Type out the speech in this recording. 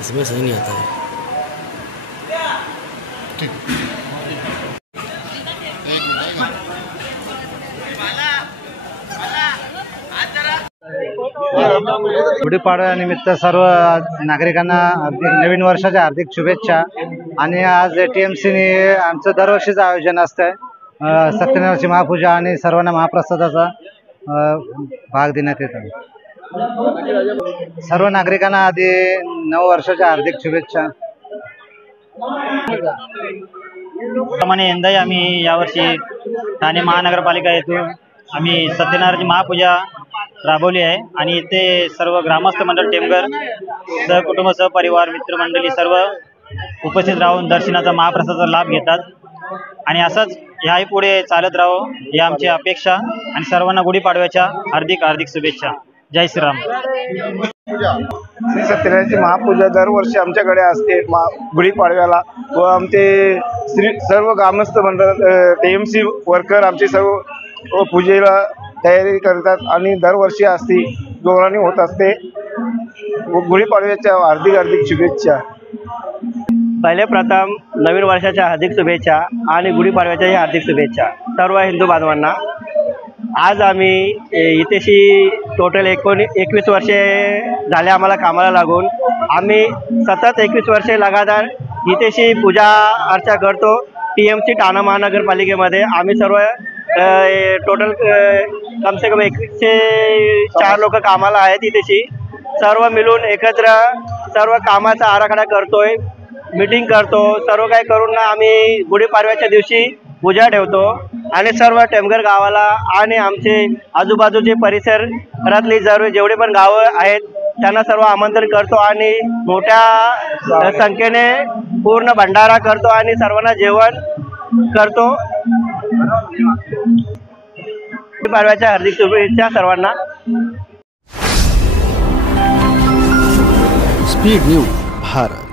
इसमें सही नहीं आता है। गुढीपाडव्यानिमित्त सर्व नागरिकांना नवीन वर्षाच्या हार्दिक शुभेच्छा। आणि आज TMCने आमचं दरवर्षीचं आयोजन असतं सत्यनारायणाची महापूजा आणि सर्वांना महाप्रसादाचा भाग देण्यात येतो। सर्व नागरिकांना आधी नववर्षाच्या हार्दिक शुभेच्छा। प्रमाणे यंदाही आम्ही यावर्षी ठाणे महानगरपालिका येथून आम्ही सत्यनारायणाची महापूजा राबवली आहे आणि इथे सर्व ग्रामस्थ मंडळ टेमघर सहकुटुंब सहपरिवार मित्रमंडळी सर्व उपस्थित राहून दर्शनाचा महाप्रसादाचा लाभ घेतात आणि असंच ह्याही पुढे चालत राहो ही आमची अपेक्षा आणि सर्वांना गुढीपाडव्याच्या हार्दिक हार्दिक शुभेच्छा। जय श्रीराम। श्री सत्यनारायणाची महापूजा दरवर्षी आमच्याकडे असते गुढीपाडव्याला व आमचे सर्व ग्रामस्थ मंडळ TMC वर्कर आमचे सर्व पूजेला तयारी करतात आणि दरवर्षी असते जोराने होत असते। गुढीपाडव्याच्या हार्दिक हार्दिक शुभेच्छा। पहिले प्रथम नवीन वर्षाच्या हार्दिक शुभेच्छा आणि गुढीपाडव्याच्याही हार्दिक शुभेच्छा सर्व हिंदू बांधवांना। आज आम्ही इथेशी टोटल 21 वर्षे झाले आम्हाला कामाला लागून। आम्ही सतत 21 वर्षे लगातार इथेशी पूजा अर्चा करतो। TMC ठाणे महानगरपालिकेमध्ये आम्ही सर्व टोटल कम से कम 104 लोक कामाला आहेत इथेशी. सर्व मिळून एकत्र सर्व कामाचा आराखडा करतोय, मीटिंग करतो. सर्व काही करून ना आम्ही गुढीपाडव्याच्या दिवशी पूजा ठेवतो आणि सर्व टेमघर गावाला आणि आमचे आजूबाजूचे परिसरातली जेवढे पण गावं आहेत त्यांना सर्व आमंत्रण करतो आणि मोठ्या संख्येने पूर्ण भंडारा करतो आणि सर्वांना जेवण करतो. गुढीपाडव्याच्या हार्दिक शुभेच्छा सर्वांना. Speed news Bharat.